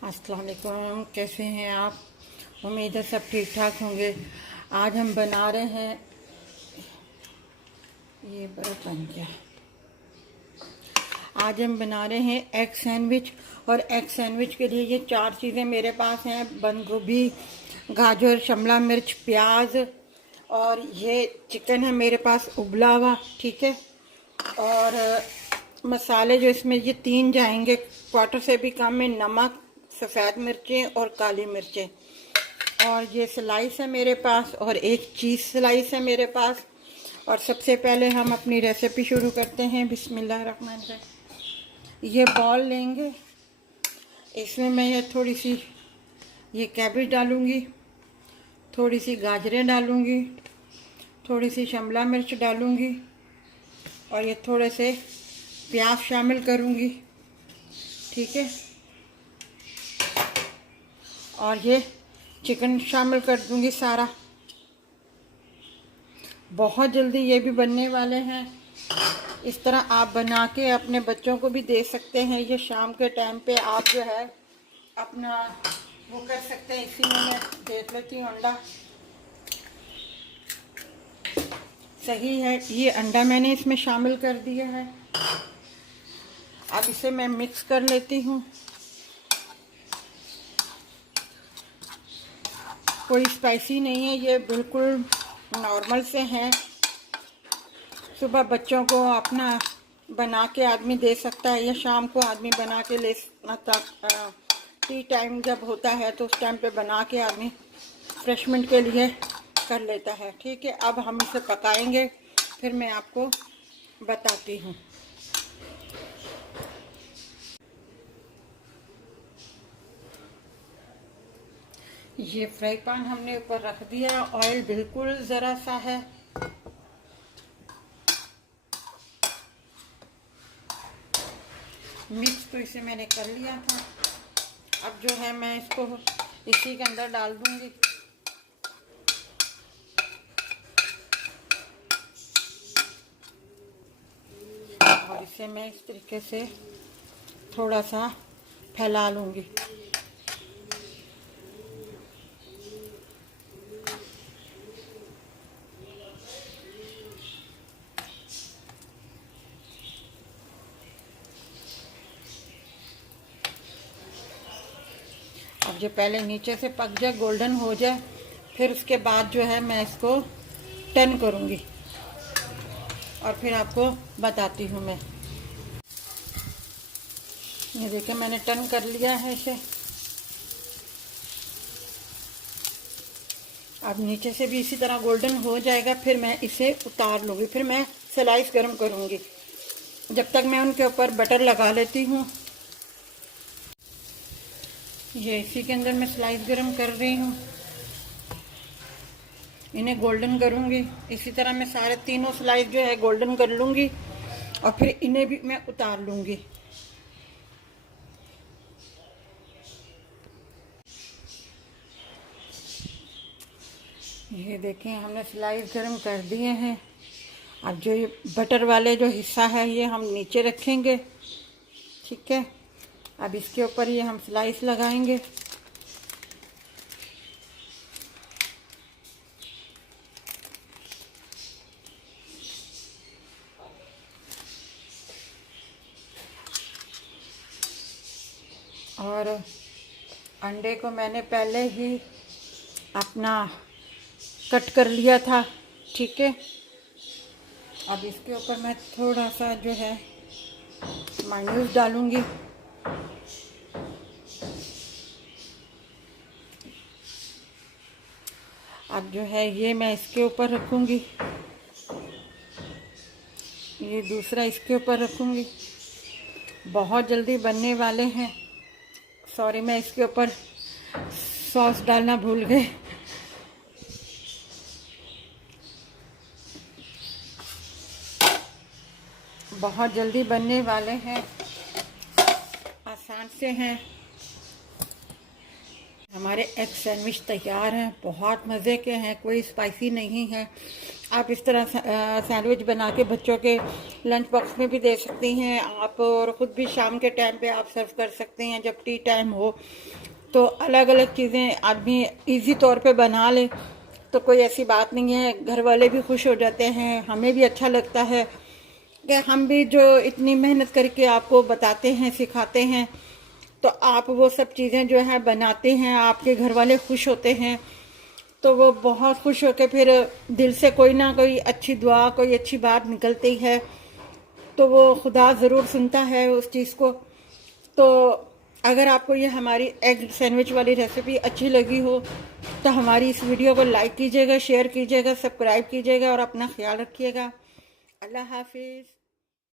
अस्सलाम वालेकुम, कैसे हैं आप? उम्मीद है सब ठीक ठाक होंगे। आज हम बना रहे हैं, ये बड़ा बन गया। आज हम बना रहे हैं एग सैंडविच। और एग सैंडविच के लिए ये 4 चीज़ें मेरे पास हैं: बंद गोभी, गाजर, शिमला मिर्च, प्याज, और ये चिकन है मेरे पास उबला हुआ। ठीक है। और मसाले जो इसमें ये 3 जाएंगे, क्वार्टर से भी कम में नमक, सफ़ेद मिर्चें और काली मिर्चें। और ये स्लाइस है मेरे पास, और एक चीज़ स्लाइस है मेरे पास। और सबसे पहले हम अपनी रेसिपी शुरू करते हैं। बिस्मिल्लाहिर्रहमानिर्रहीम। ये बॉल लेंगे, इसमें मैं ये थोड़ी सी ये कैबेज डालूँगी, थोड़ी सी गाजरें डालूँगी, थोड़ी सी शिमला मिर्च डालूँगी, और ये थोड़े से प्याज शामिल करूँगी। ठीक है। और ये चिकन शामिल कर दूँगी सारा। बहुत जल्दी ये भी बनने वाले हैं। इस तरह आप बना के अपने बच्चों को भी दे सकते हैं। ये शाम के टाइम पे आप जो है अपना वो कर सकते हैं। इसी में मैं देख लेती हूँ अंडा सही है। ये अंडा मैंने इसमें शामिल कर दिया है। अब इसे मैं मिक्स कर लेती हूँ। कोई स्पाइसी नहीं है, ये बिल्कुल नॉर्मल से हैं। सुबह बच्चों को अपना बना के आदमी दे सकता है, या शाम को आदमी बना के ले टी टाइम जब होता है तो उस टाइम पे बना के आदमी रिफ्रेशमेंट के लिए कर लेता है। ठीक है। अब हम इसे पकाएंगे, फिर मैं आपको बताती हूँ। ये फ्राई पैन हमने ऊपर रख दिया। ऑयल बिल्कुल ज़रा सा है। मिक्स तो इसे मैंने कर लिया था। अब जो है मैं इसको इसी के अंदर डाल दूंगी। और इसे मैं इस तरीके से थोड़ा सा फैला लूँगी। अब जो पहले नीचे से पक जाए, गोल्डन हो जाए, फिर उसके बाद जो है मैं इसको टर्न करूँगी और फिर आपको बताती हूँ मैं। ये देखिए मैंने टर्न कर लिया है इसे। अब नीचे से भी इसी तरह गोल्डन हो जाएगा, फिर मैं इसे उतार लूँगी। फिर मैं स्लाइस गर्म करूँगी। जब तक मैं उनके ऊपर बटर लगा लेती हूँ। ये इसी के अंदर मैं स्लाइस गरम कर रही हूँ। इन्हें गोल्डन करूँगी। इसी तरह मैं सारे तीनों स्लाइस जो है गोल्डन कर लूँगी, और फिर इन्हें भी मैं उतार लूँगी। ये देखें हमने स्लाइस गरम कर दिए हैं। अब जो ये बटर वाले जो हिस्सा है ये हम नीचे रखेंगे। ठीक है। अब इसके ऊपर ये हम स्लाइस लगाएंगे। और अंडे को मैंने पहले ही अपना कट कर लिया था। ठीक है। अब इसके ऊपर मैं थोड़ा सा जो है मायोनीज डालूंगी। अब जो है ये मैं इसके ऊपर रखूंगी, ये दूसरा इसके ऊपर रखूंगी। बहुत जल्दी बनने वाले हैं। सॉरी, मैं इसके ऊपर सॉस डालना भूल गए। बहुत जल्दी बनने वाले हैं, आसान से हैं। हमारे एग सैंडविच तैयार हैं। बहुत मज़े के हैं, कोई स्पाइसी नहीं है। आप इस तरह सैंडविच बना के बच्चों के लंच बॉक्स में भी दे सकती हैं आप, और ख़ुद भी शाम के टाइम पे आप सर्व कर सकते हैं जब टी टाइम हो। तो अलग अलग चीज़ें आदमी इजी तौर पे बना ले तो कोई ऐसी बात नहीं है, घर वाले भी खुश हो जाते हैं, हमें भी अच्छा लगता है कि हम भी जो इतनी मेहनत करके आपको बताते हैं, सिखाते हैं, तो आप वो सब चीज़ें जो है बनाते हैं, आपके घर वाले खुश होते हैं, तो वो बहुत खुश होकर फिर दिल से कोई ना कोई अच्छी दुआ, कोई अच्छी बात निकलती है, तो वो खुदा ज़रूर सुनता है उस चीज़ को। तो अगर आपको ये हमारी एग सैंडविच वाली रेसिपी अच्छी लगी हो तो हमारी इस वीडियो को लाइक कीजिएगा, शेयर कीजिएगा, सब्सक्राइब कीजिएगा और अपना ख्याल रखिएगा। अल्लाह हाफिज़।